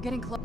We're getting close.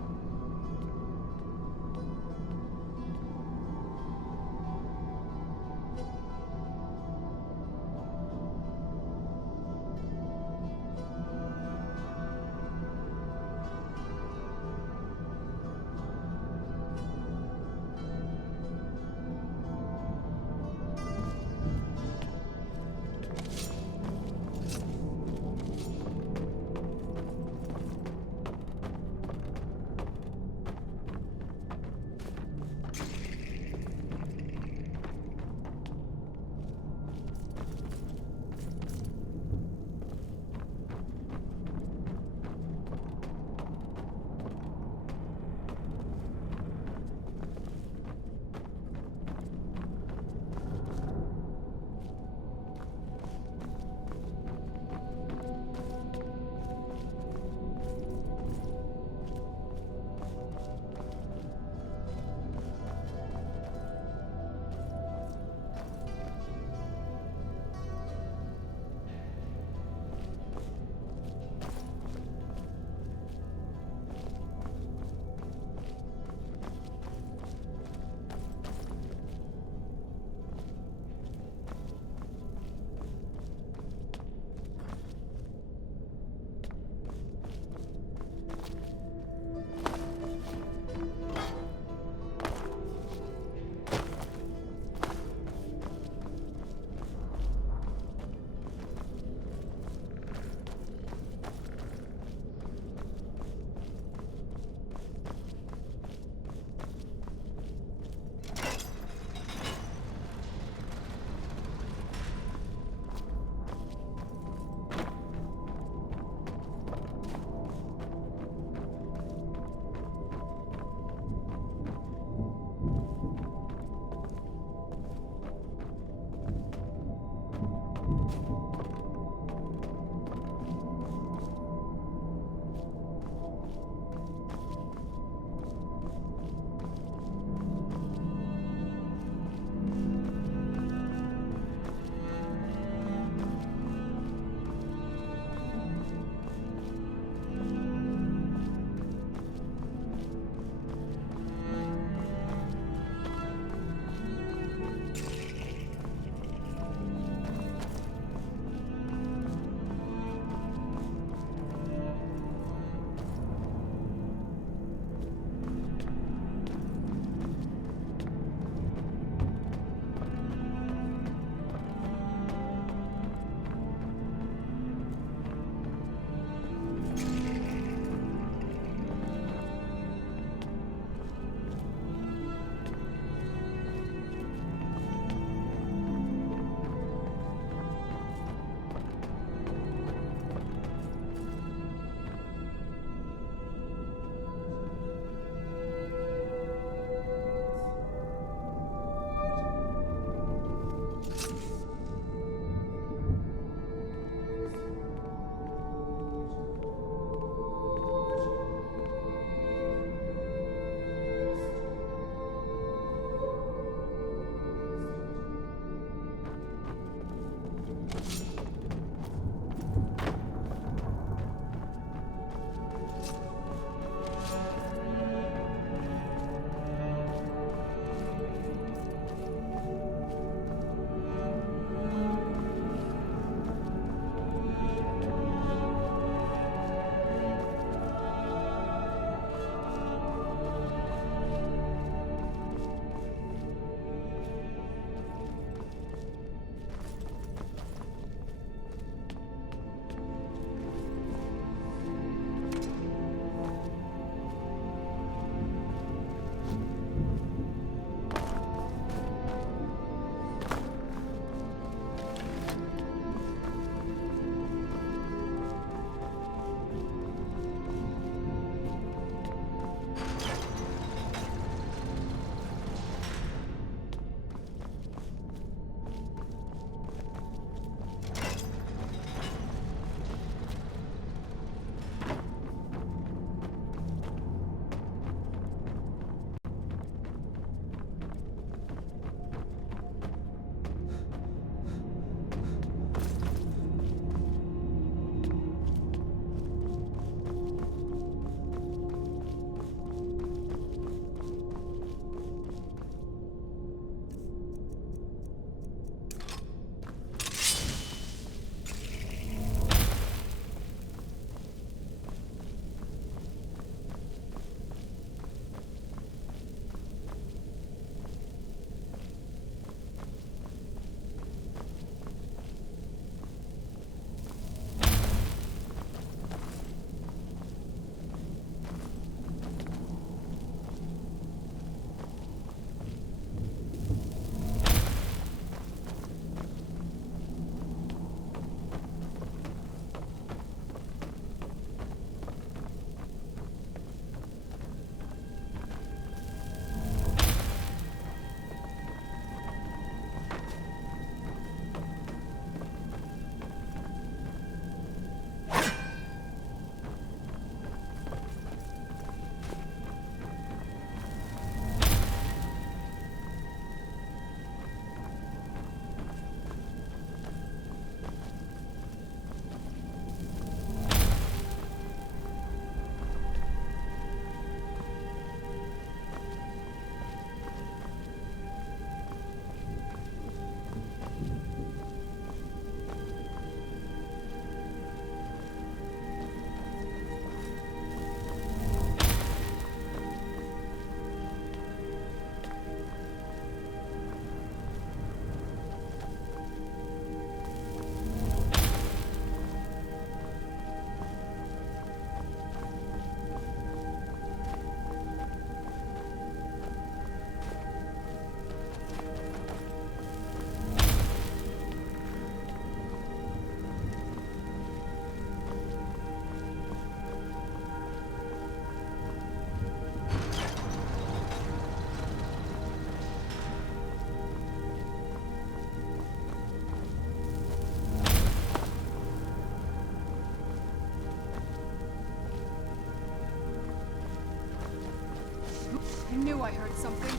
something?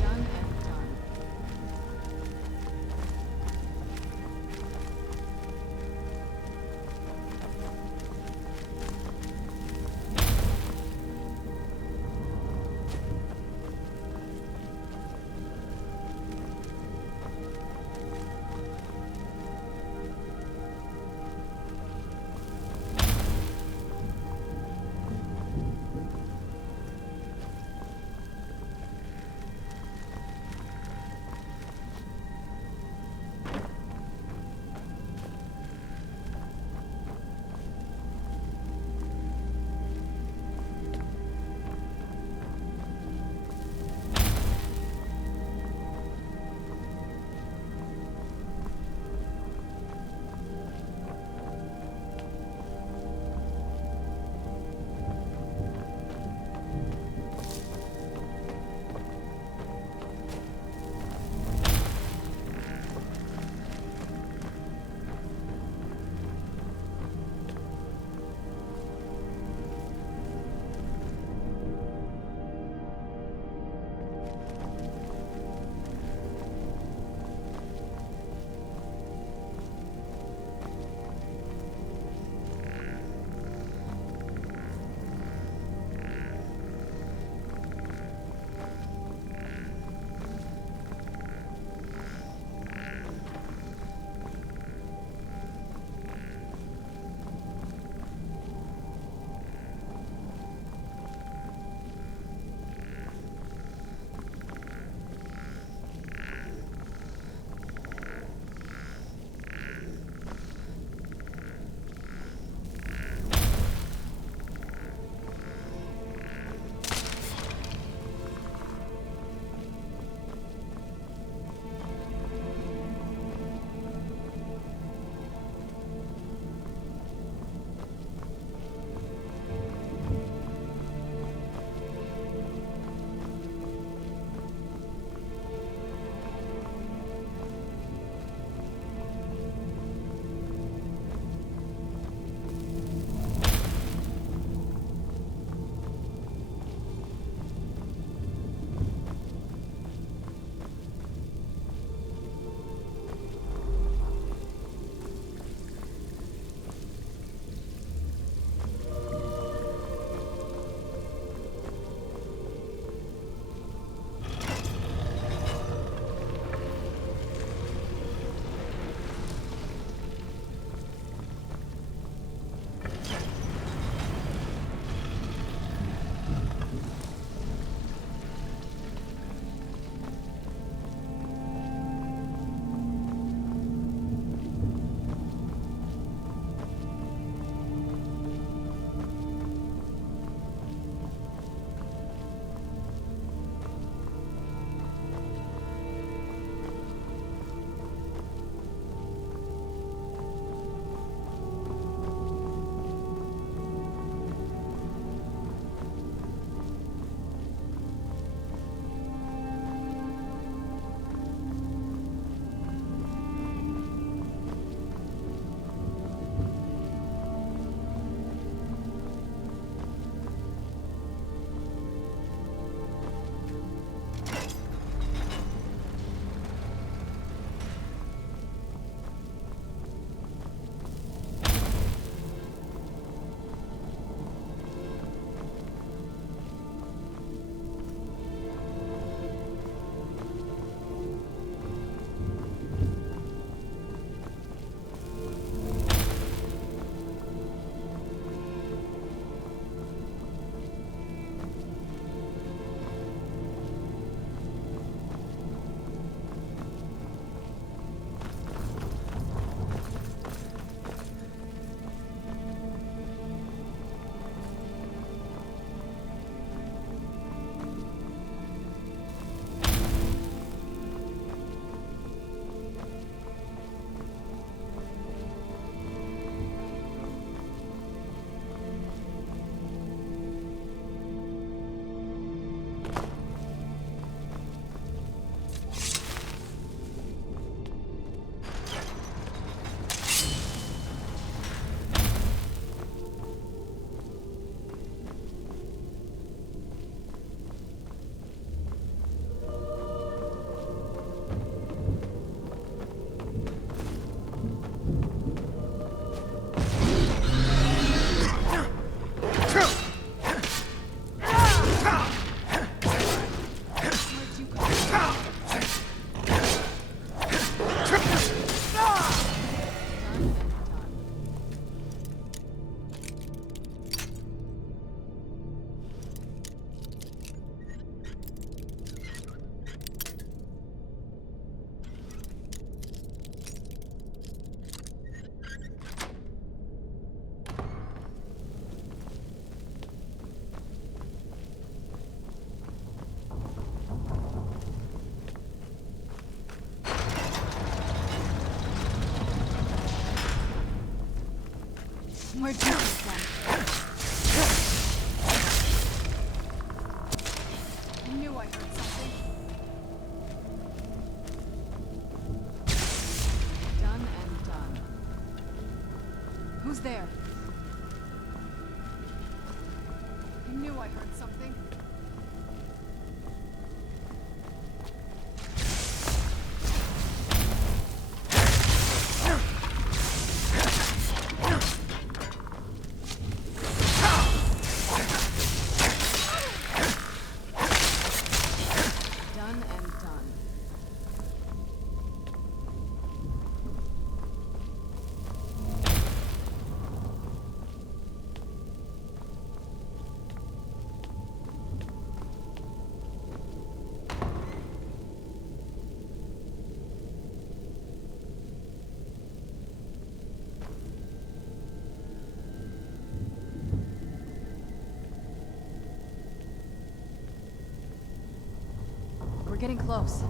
Done and done. Where'd you come from? I knew I heard something. Done and done. Who's there? I knew I heard something. We're getting close.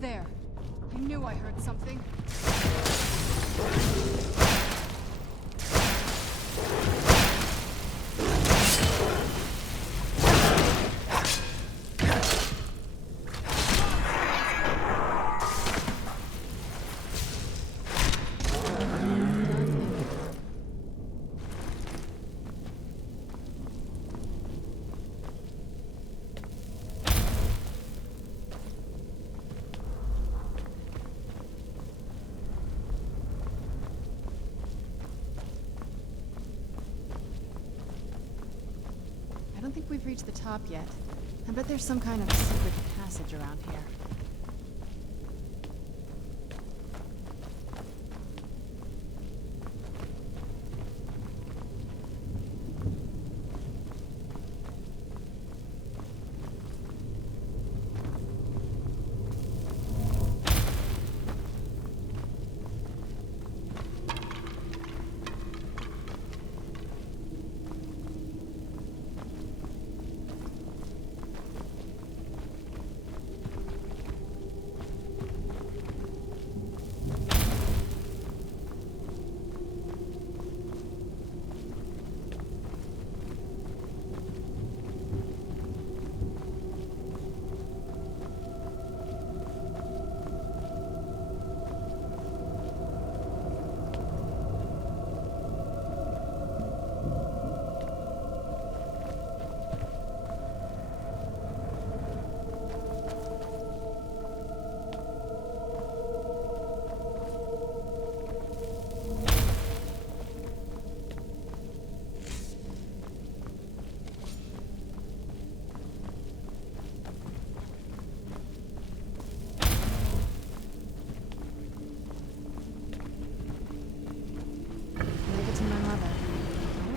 There. I knew I heard something. I don't think we've reached the top yet. I bet there's some kind of secret passage around here.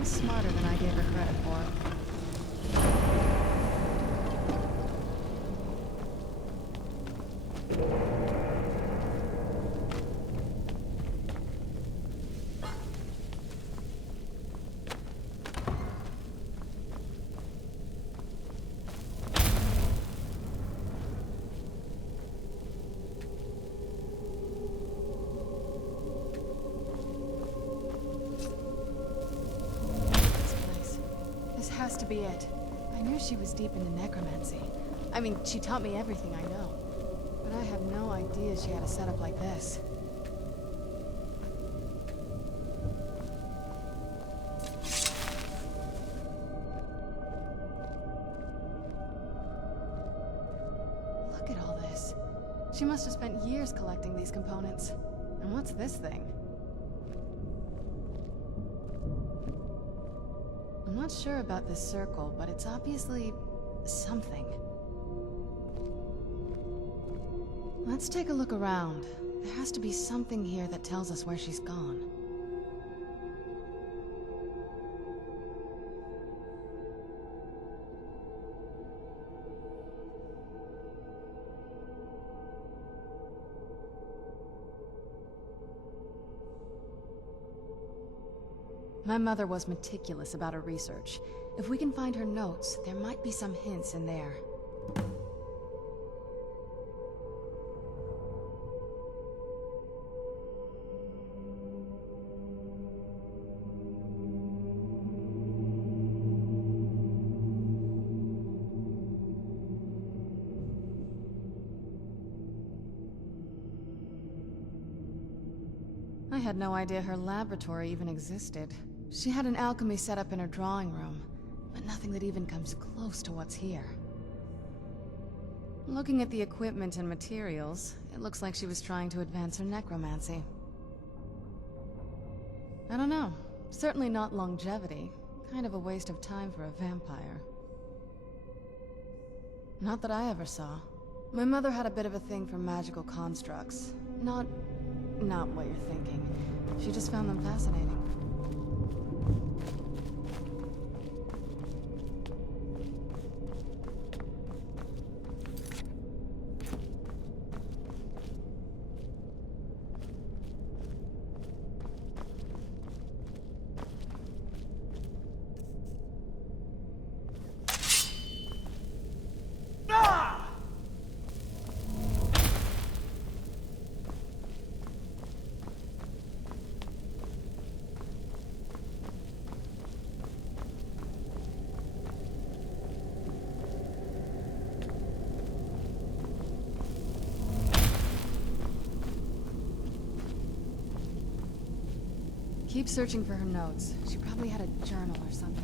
Smarter than I gave her credit for. Has to be it. I knew she was deep into necromancy. I mean, she taught me everything I know. But I had no idea she had a setup like this. Look at all this. She must have spent years collecting these components. And what's this thing? I'm not sure about this circle, but it's obviously something. Let's take a look around. There has to be something here that tells us where she's gone. My mother was meticulous about her research. If we can find her notes, there might be some hints in there. I had no idea her laboratory even existed. She had an alchemy setup in her drawing room, but nothing that even comes close to what's here. Looking at the equipment and materials, it looks like she was trying to advance her necromancy. I don't know. Certainly not longevity. Kind of a waste of time for a vampire. Not that I ever saw. My mother had a bit of a thing for magical constructs. Not what you're thinking. She just found them fascinating. Keep searching for her notes. She probably had a journal or something.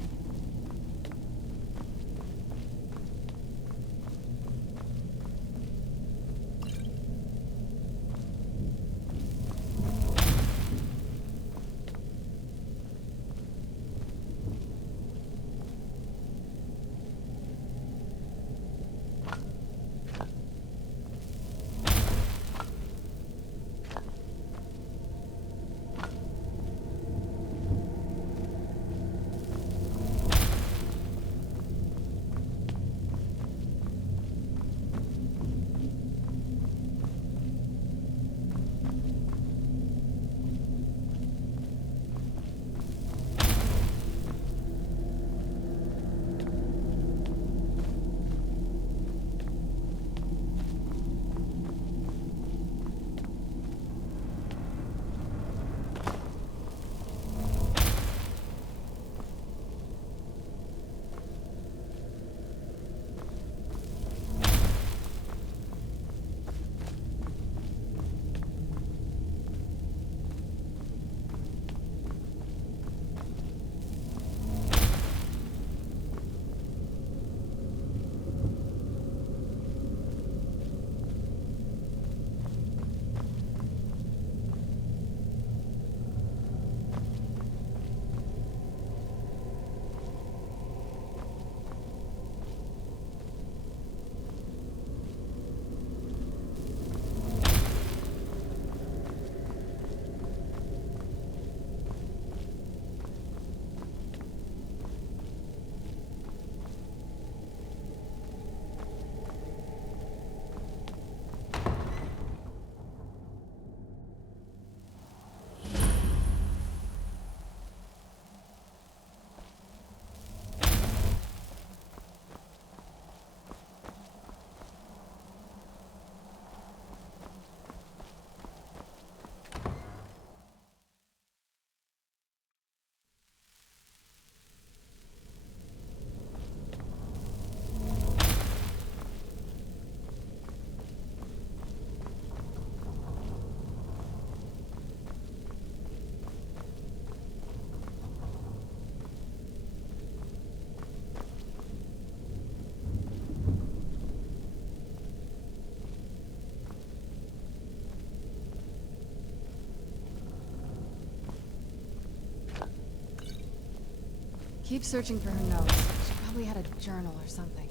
Keep searching for her notes. She probably had a journal or something.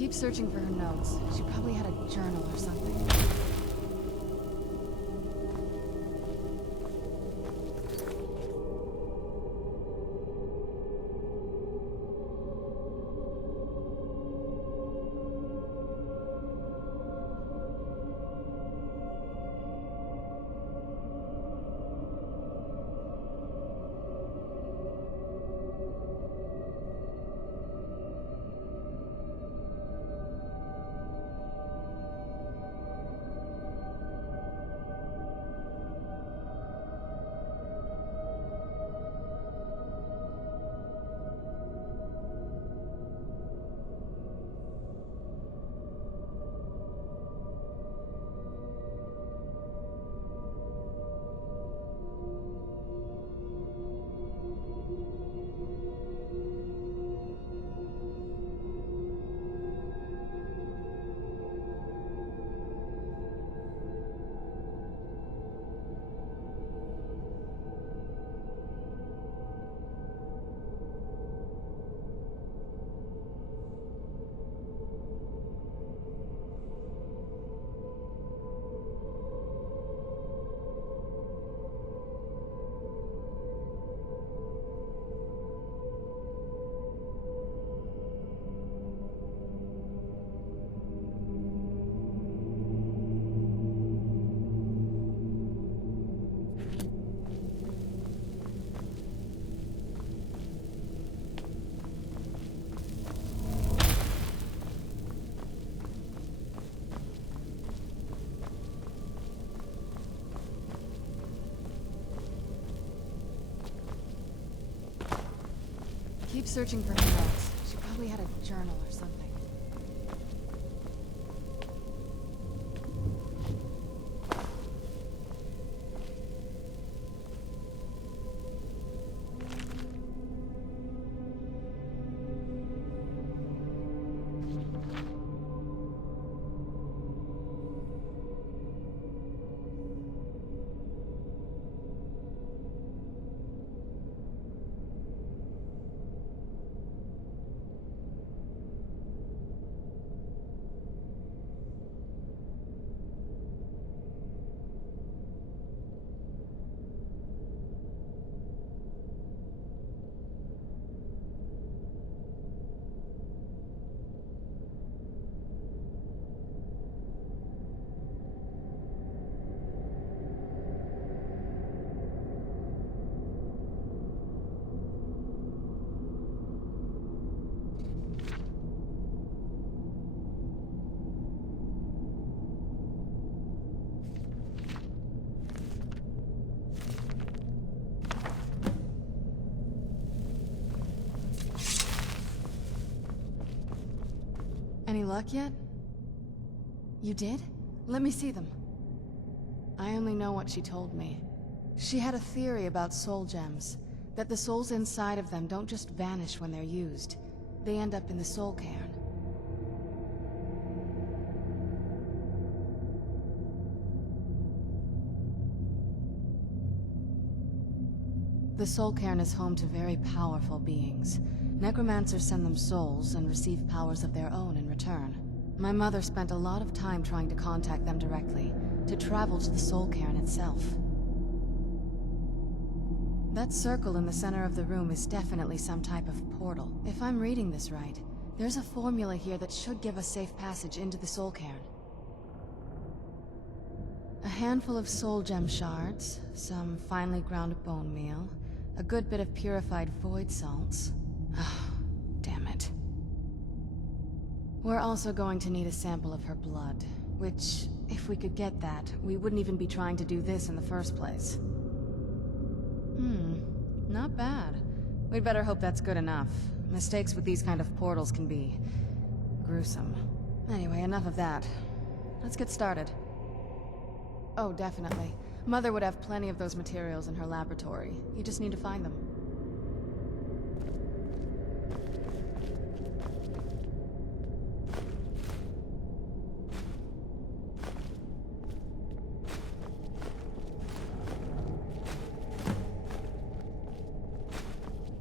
Keep searching for her notes. She probably had a journal or something. Keep searching for her notes. She probably had a journal or something. luck yet? You did? Let me see them. I only know what she told me. She had a theory about soul gems, that the souls inside of them don't just vanish when they're used. They end up in the soul cairn. The soul cairn is home to very powerful beings. Necromancers send them souls and receive powers of their own in return. My mother spent a lot of time trying to contact them directly, to travel to the soul cairn itself. That circle in the center of the room is definitely some type of portal. If I'm reading this right, there's a formula here that should give us safe passage into the soul cairn. A handful of soul gem shards, some finely ground bone meal, a good bit of purified void salts. Ah, damn it. We're also going to need a sample of her blood, which, if we could get that, we wouldn't even be trying to do this in the first place. Not bad. We'd better hope that's good enough. Mistakes with these kind of portals can be gruesome. Anyway, enough of that. Let's get started. Oh, definitely. Mother would have plenty of those materials in her laboratory. You just need to find them.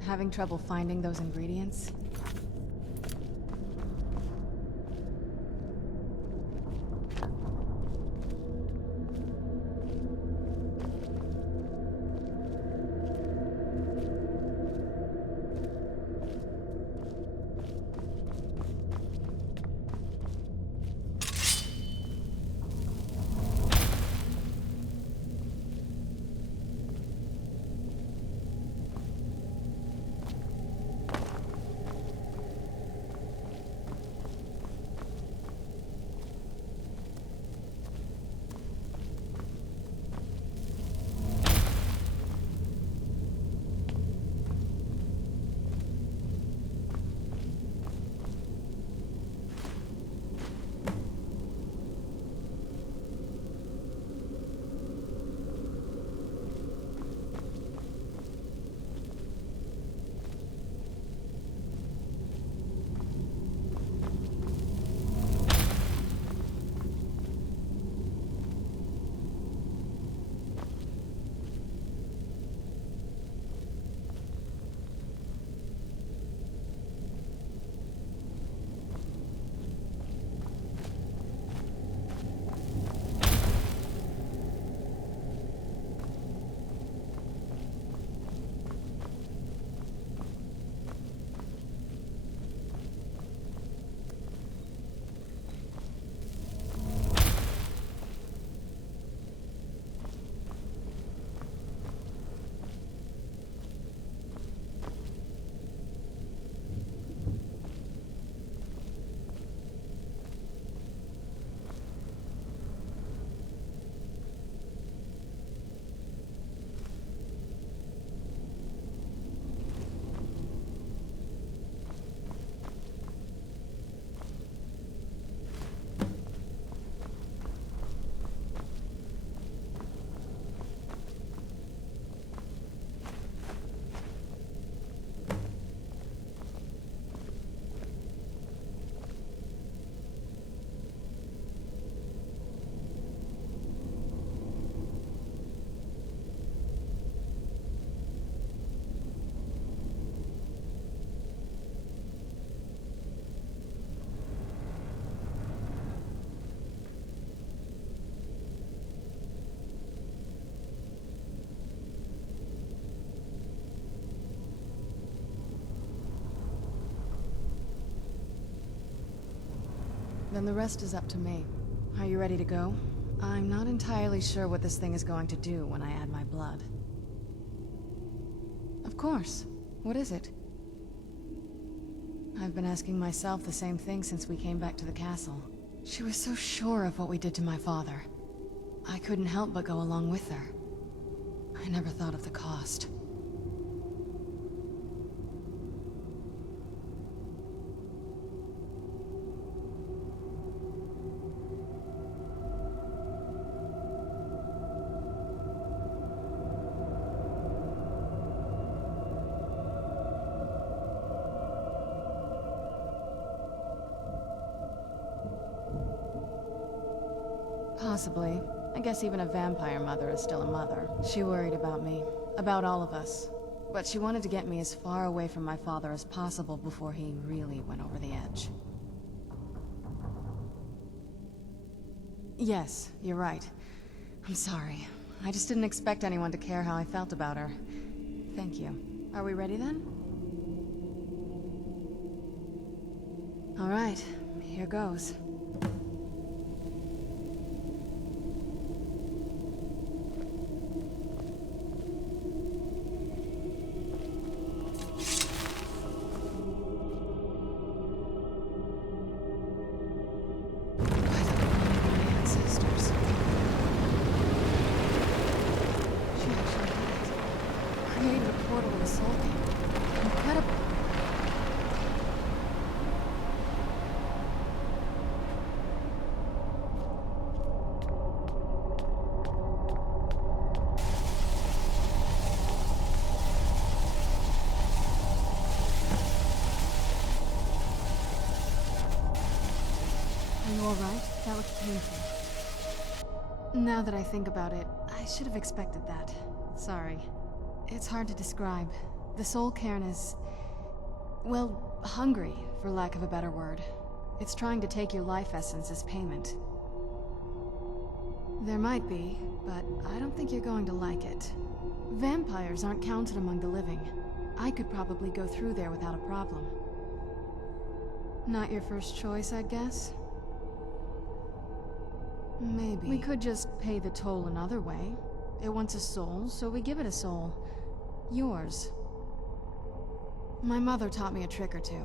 Having trouble finding those ingredients? Then the rest is up to me. Are you ready to go? I'm not entirely sure what this thing is going to do when I add my blood. Of course. What is it? I've been asking myself the same thing since we came back to the castle. She was so sure of what we did to my father. I couldn't help but go along with her. I never thought of the cost. Possibly. I guess even a vampire mother is still a mother. She worried about me. About all of us. But she wanted to get me as far away from my father as possible before he really went over the edge. Yes, you're right. I'm sorry. I just didn't expect anyone to care how I felt about her. Thank you. Are we ready then? All right, here goes. Alright, that looked painful. Now that I think about it, I should have expected that. Sorry. It's hard to describe. The soul cairn is... well, hungry, for lack of a better word. It's trying to take your life essence as payment. There might be, but I don't think you're going to like it. Vampires aren't counted among the living. I could probably go through there without a problem. Not your first choice, I'd guess? Maybe. We could just pay the toll another way. It wants a soul, so we give it a soul. Yours. My mother taught me a trick or two.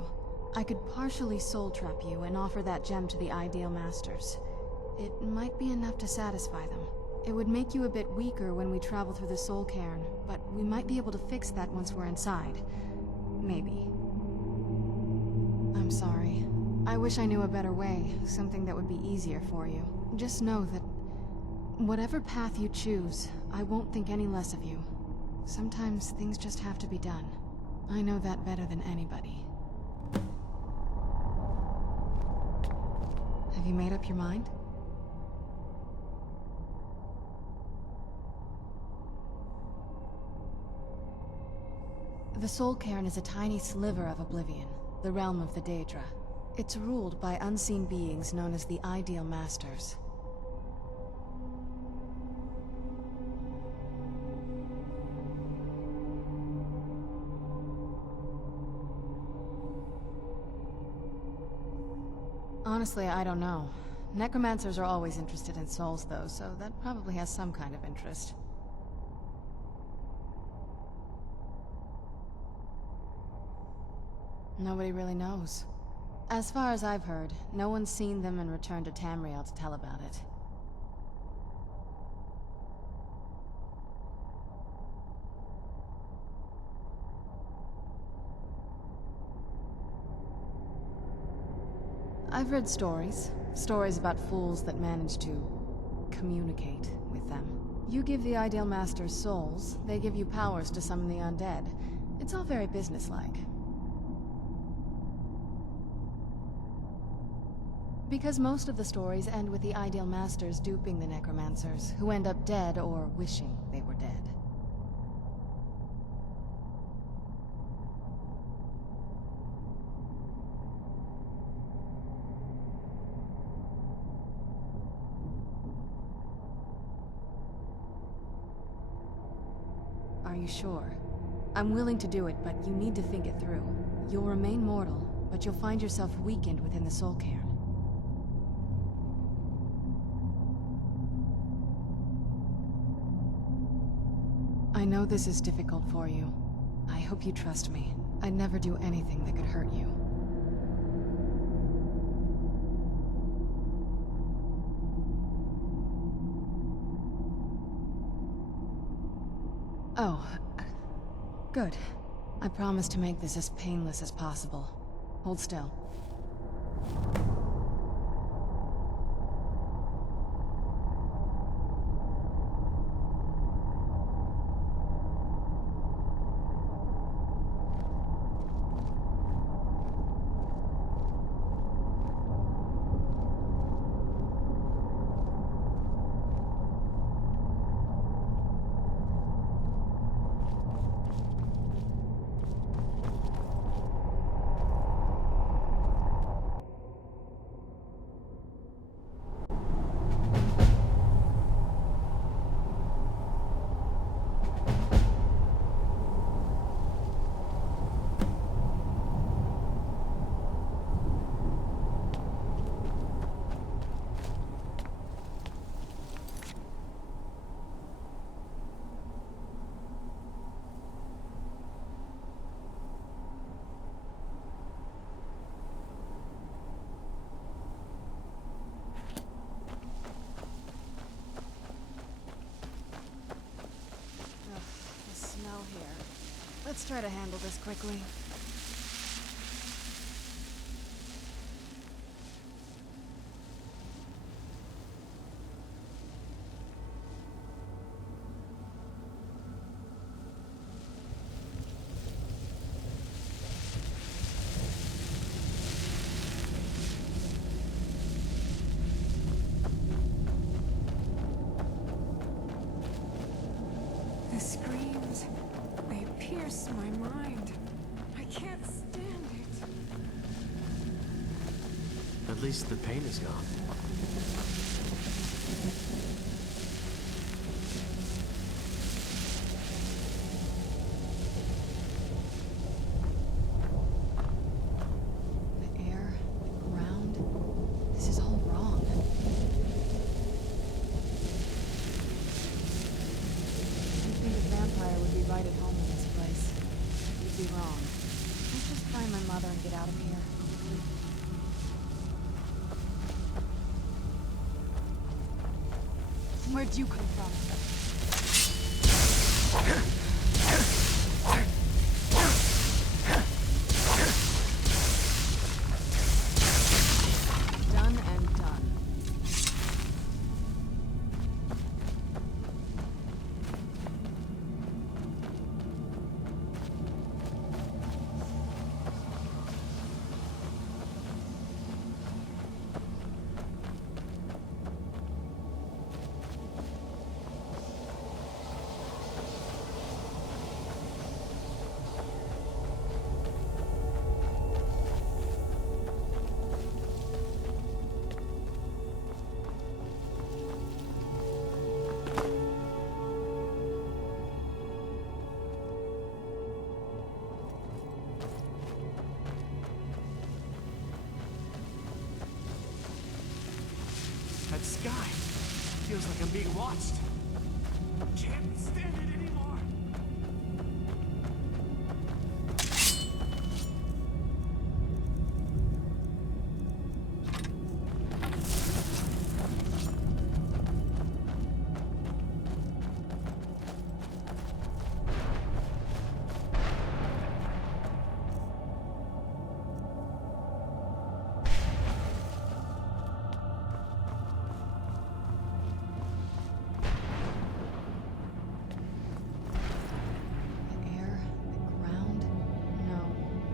I could partially soul trap you and offer that gem to the Ideal Masters. It might be enough to satisfy them. It would make you a bit weaker when we travel through the soul cairn, but we might be able to fix that once we're inside. Maybe. I'm sorry. I wish I knew a better way, something that would be easier for you. Just know that whatever path you choose, I won't think any less of you. Sometimes things just have to be done. I know that better than anybody. Have you made up your mind? The Soul Cairn is a tiny sliver of Oblivion, the realm of the Daedra. It's ruled by unseen beings known as the Ideal Masters. Honestly, I don't know. Necromancers are always interested in souls, though, so that probably has some kind of interest. Nobody really knows. As far as I've heard, no one's seen them and returned to Tamerial to tell about it. I've read stories. Stories about fools that manage to communicate with them. You give the Ideal Masters souls, they give you powers to summon the undead. It's all very businesslike. Because most of the stories end with the Ideal Masters duping the necromancers, who end up dead or wishing they were dead. Are you sure? I'm willing to do it, but you need to think it through. You'll remain mortal, but you'll find yourself weakened within the Soul Cairn. I know this is difficult for you. I hope you trust me. I'd never do anything that could hurt you. Oh, good. I promise to make this as painless as possible. Hold still. Let's try to handle this quickly. The screams, they pierce my mind. I can't stand it. At least the pain is gone. The air, the ground, this is all wrong. You'd think a vampire would be right at home in this place. You'd be wrong. Let's just find my mother and get out of here. Where'd you come from? Done and done. That sky feels like I'm being watched. Can't stand it anymore.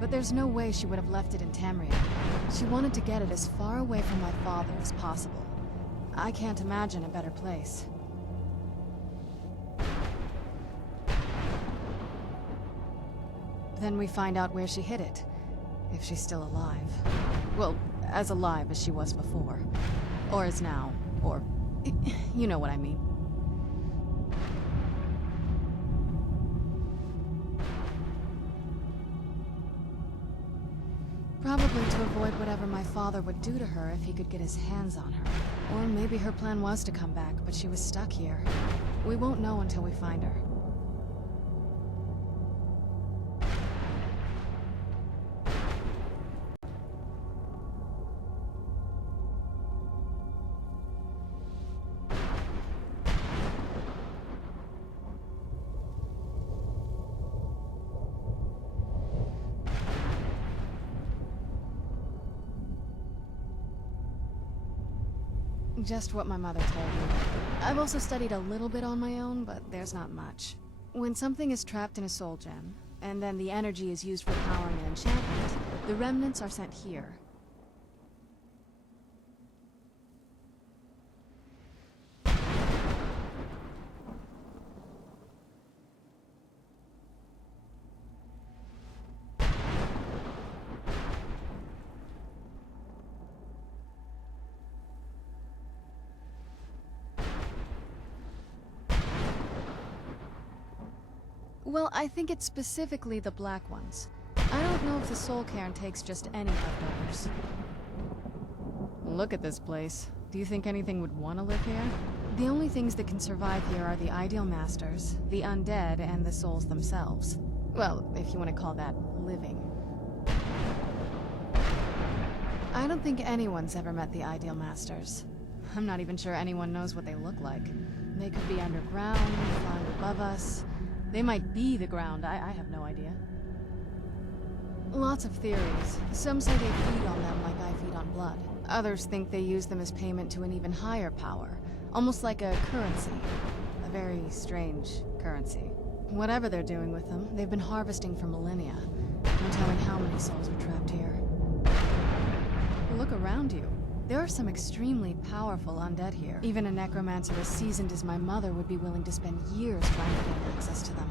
But there's no way she would have left it in Tamerial. She wanted to get it as far away from my father as possible. I can't imagine a better place. Then we find out where she hid it. If she's still alive. Well, as alive as she was before. Or is now. Or... you know what I mean. Probably to avoid whatever my father would do to her if he could get his hands on her. Or maybe her plan was to come back, but she was stuck here. We won't know until we find her. Just what my mother told me. I've also studied a little bit on my own, but there's not much. When something is trapped in a soul gem, and then the energy is used for powering an enchantment, the remnants are sent here. Well, I think it's specifically the black ones. I don't know if the soul cairn takes just any leftovers. Look at this place. Do you think anything would want to live here? The only things that can survive here are the ideal masters, the undead, and the souls themselves. Well, if you want to call that living. I don't think anyone's ever met the ideal masters. I'm not even sure anyone knows what they look like. They could be underground, flying above us. They might be the ground, I have no idea. Lots of theories. Some say they feed on them like I feed on blood. Others think they use them as payment to an even higher power. Almost like a currency. A very strange currency. Whatever they're doing with them, they've been harvesting for millennia. No telling how many souls are trapped here. Look around you. There are some extremely powerful undead here. Even a necromancer as seasoned as my mother would be willing to spend years trying to gain access to them.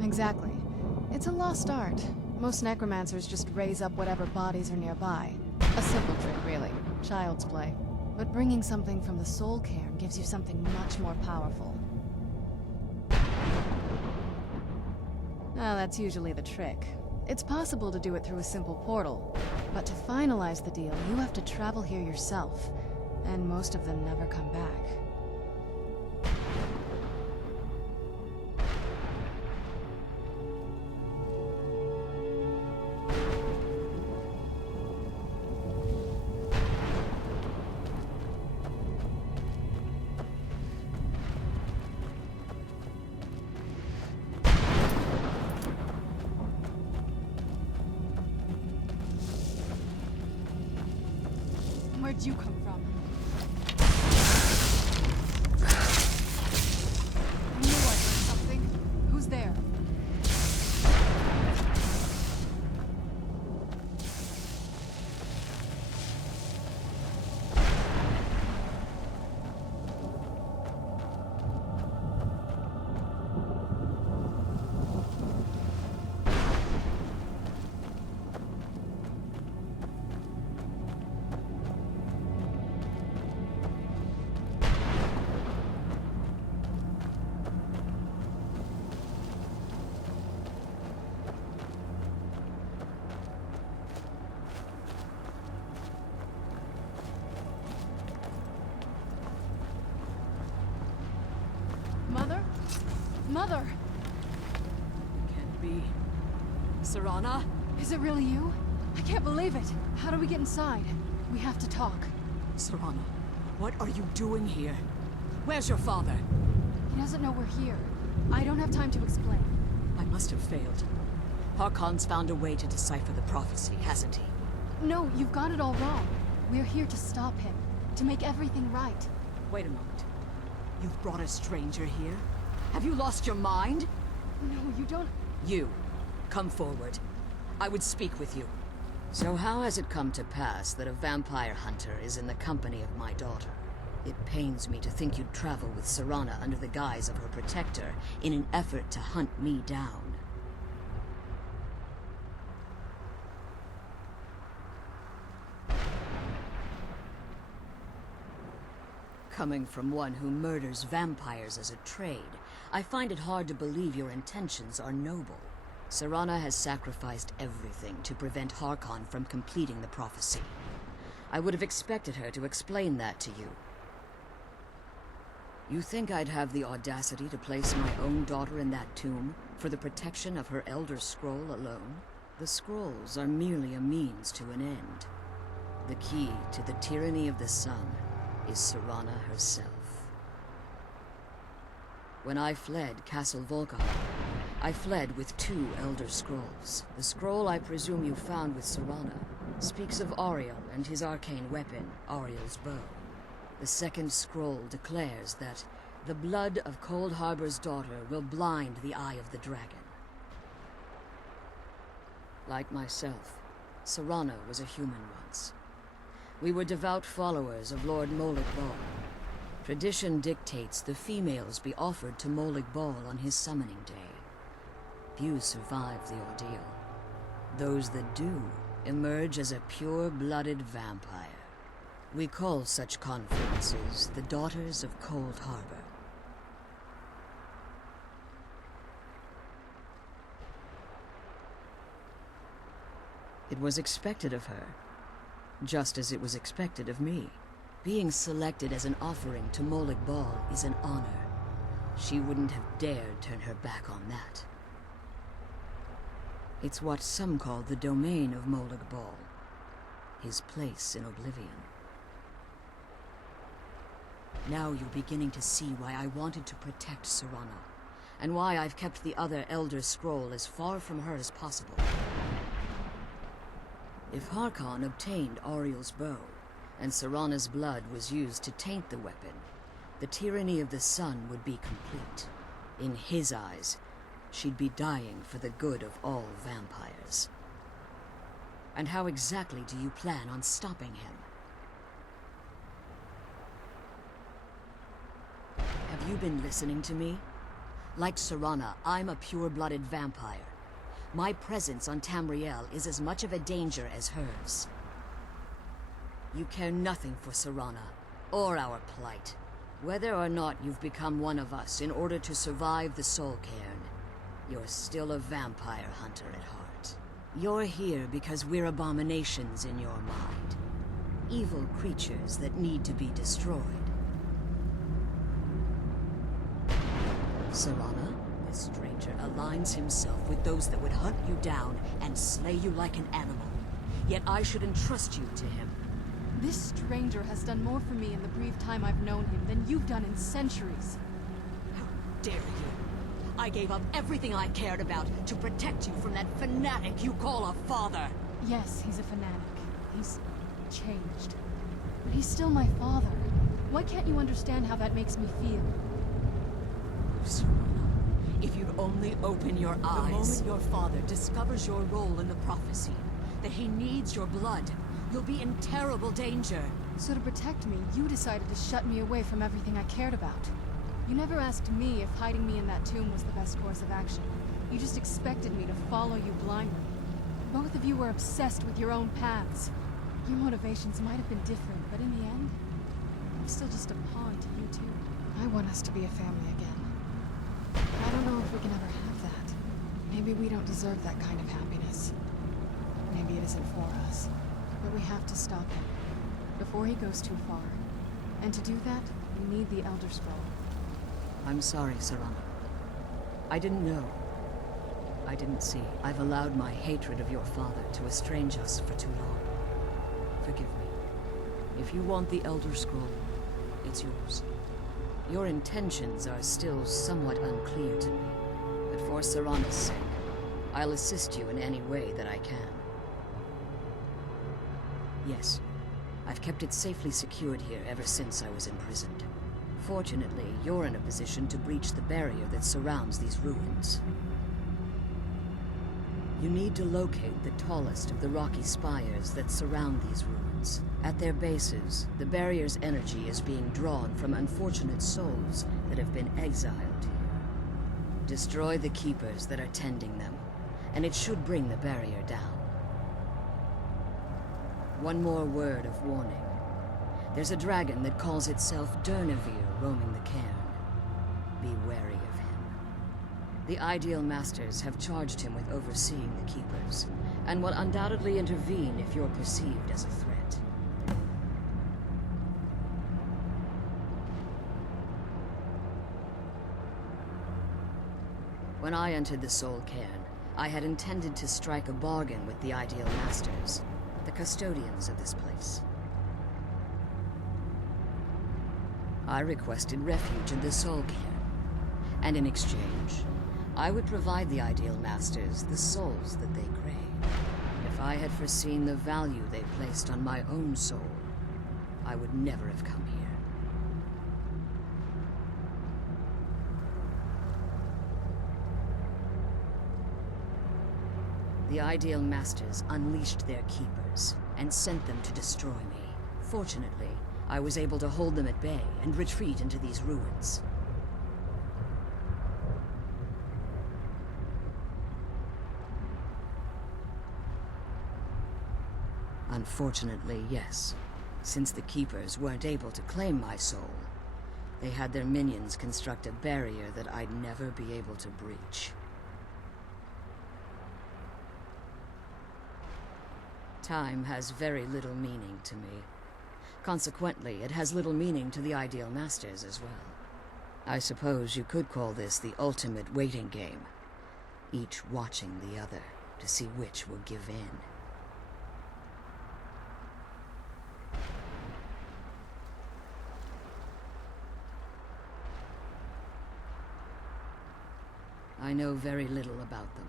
Exactly. It's a lost art. Most necromancers just raise up whatever bodies are nearby. A simple trick, really. Child's play. But bringing something from the soul cairn gives you something much more powerful. Well, that's usually the trick. It's possible to do it through a simple portal, but to finalize the deal, you have to travel here yourself, and most of them never come back. Where'd you come from? I knew I heard something. Who's there? Mother? Mother! Can't be. Serana? Is it really you? I can't believe it. How do we get inside? We have to talk. Serana, what are you doing here? Where's your father? He doesn't know we're here. I don't have time to explain. I must have failed. Harkon's found a way to decipher the prophecy, hasn't he? No, you've got it all wrong. We're here to stop him. To make everything right. Wait a moment. You've brought a stranger here? Have you lost your mind? No, you don't... You, come forward. I would speak with you. So how has it come to pass that a vampire hunter is in the company of my daughter? It pains me to think you'd travel with Serana under the guise of her protector in an effort to hunt me down. Coming from one who murders vampires as a trade, I find it hard to believe your intentions are noble. Serana has sacrificed everything to prevent Harkon from completing the prophecy. I would have expected her to explain that to you. You think I'd have the audacity to place my own daughter in that tomb for the protection of her Elder Scroll alone? The scrolls are merely a means to an end. The key to the tyranny of the sun is Serana herself. When I fled Castle Volkihar, I fled with 2 Elder Scrolls. The scroll I presume you found with Serana speaks of Auriel and his arcane weapon, Auriel's bow. The second scroll declares that the blood of Cold Harbor's daughter will blind the eye of the dragon. Like myself, Serana was a human once. We were devout followers of Lord Molag Bal. Tradition dictates the females be offered to Molag Bal on his summoning day. Few survive the ordeal. Those that do emerge as a pure-blooded vampire. We call such confluences the Daughters of Cold Harbor. It was expected of her, just as it was expected of me. Being selected as an offering to Molag Bal is an honor. She wouldn't have dared turn her back on that. It's what some call the domain of Molag Bal, his place in oblivion. Now you're beginning to see why I wanted to protect Serana, and why I've kept the other Elder Scroll as far from her as possible. If Harkon obtained Auriel's bow, and Serana's blood was used to taint the weapon, the tyranny of the sun would be complete. In his eyes, she'd be dying for the good of all vampires. And how exactly do you plan on stopping him? Have you been listening to me? Like Serana, I'm a pure-blooded vampire. My presence on Tamerial is as much of a danger as hers. You care nothing for Serana, or our plight. Whether or not you've become one of us in order to survive the Soul Cairn, you're still a vampire hunter at heart. You're here because we're abominations in your mind. Evil creatures that need to be destroyed. Serana, this stranger aligns himself with those that would hunt you down and slay you like an animal. Yet I should entrust you to him. This stranger has done more for me in the brief time I've known him than you've done in centuries. How dare you! I gave up everything I cared about to protect you from that fanatic you call a father! Yes, he's a fanatic. He's changed. But he's still my father. Why can't you understand how that makes me feel? Serana, if you'd only open your eyes. The moment your father discovers your role in the prophecy, that he needs your blood, you'll be in terrible danger. So to protect me, you decided to shut me away from everything I cared about. You never asked me if hiding me in that tomb was the best course of action. You just expected me to follow you blindly. Both of you were obsessed with your own paths. Your motivations might have been different, but in the end, I'm still just a pawn to you two. I want us to be a family again. I don't know if we can ever have that. Maybe we don't deserve that kind of happiness. Maybe it isn't for us. But we have to stop him, before he goes too far. And to do that, we need the Elder Scroll. I'm sorry, Serana. I didn't know. I didn't see. I've allowed my hatred of your father to estrange us for too long. Forgive me. If you want the Elder Scroll, it's yours. Your intentions are still somewhat unclear to me, but for Serana's sake, I'll assist you in any way that I can. Yes, I've kept it safely secured here ever since I was imprisoned. Fortunately, you're in a position to breach the barrier that surrounds these ruins. You need to locate the tallest of the rocky spires that surround these ruins. At their bases, the barrier's energy is being drawn from unfortunate souls that have been exiled here. Destroy the keepers that are tending them, and it should bring the barrier down. One more word of warning. There's a dragon that calls itself Durnevere roaming the cairn. Be wary of him. The Ideal Masters have charged him with overseeing the keepers, and will undoubtedly intervene if you're perceived as a threat. When I entered the Soul Cairn, I had intended to strike a bargain with the Ideal Masters, the custodians of this place. I requested refuge in the Soul Cairn, and in exchange, I would provide the Ideal Masters the souls that they crave. If I had foreseen the value they placed on my own soul, I would never have come here. The Ideal Masters unleashed their keepers and sent them to destroy me. Fortunately, I was able to hold them at bay and retreat into these ruins. Unfortunately, yes. Since the keepers weren't able to claim my soul, they had their minions construct a barrier that I'd never be able to breach. Time has very little meaning to me. Consequently, it has little meaning to the Ideal Masters as well. I suppose you could call this the ultimate waiting game. Each watching the other to see which will give in. I know very little about them.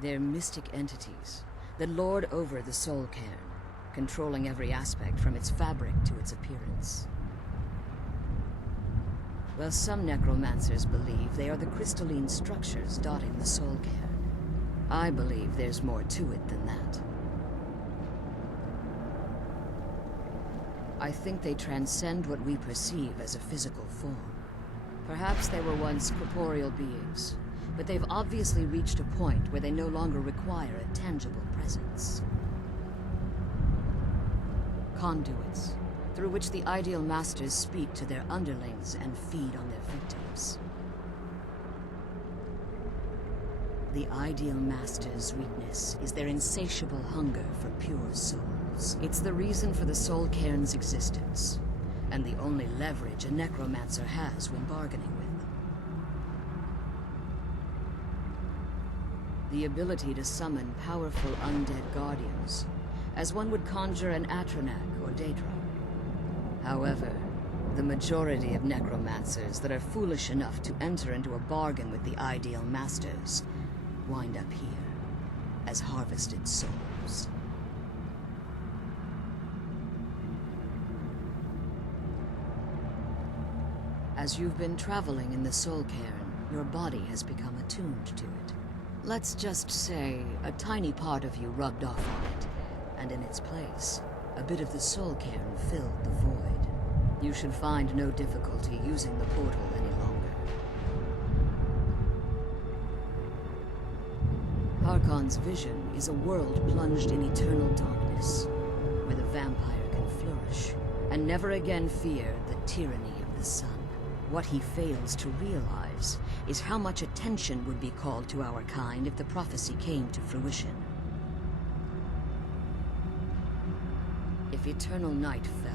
They're mystic entities that lord over the soul cairn, controlling every aspect from its fabric to its appearance. While some necromancers believe they are the crystalline structures dotting the soul cairn, I believe there's more to it than that. I think they transcend what we perceive as a physical form. Perhaps they were once corporeal beings, but they've obviously reached a point where they no longer require a tangible presence. Conduits, through which the Ideal Masters speak to their underlings and feed on their victims. The Ideal Masters' weakness is their insatiable hunger for pure souls. It's the reason for the soul cairn's existence, and the only leverage a necromancer has when bargaining with them. The ability to summon powerful undead guardians, as one would conjure an Atronak or Daedra. However, the majority of necromancers that are foolish enough to enter into a bargain with the Ideal Masters wind up here as harvested souls. As you've been traveling in the soul cairn, your body has become attuned to it. Let's just say a tiny part of you rubbed off on it, and in its place, a bit of the soul cairn filled the void. You should find no difficulty using the portal any longer. Harkon's vision is a world plunged in eternal darkness, where the vampire can flourish, and never again fear the tyranny of the sun. What he fails to realize is how much attention would be called to our kind if the prophecy came to fruition. If eternal night fell,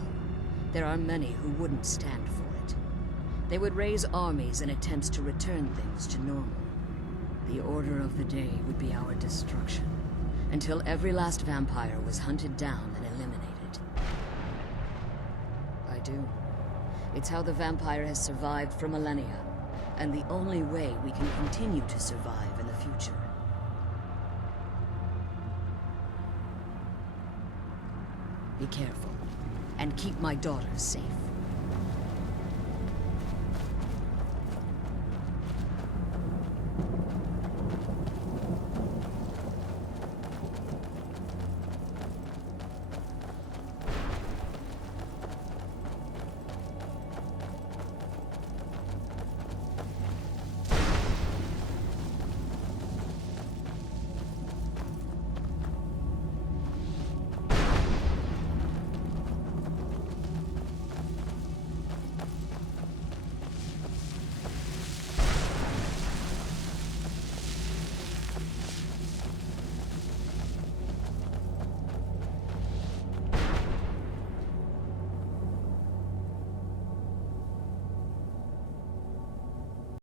there are many who wouldn't stand for it. They would raise armies in attempts to return things to normal. The order of the day would be our destruction, until every last vampire was hunted down and eliminated. I do. It's how the vampire has survived for millennia, and the only way we can continue to survive in the future. Be careful, and keep my daughters safe.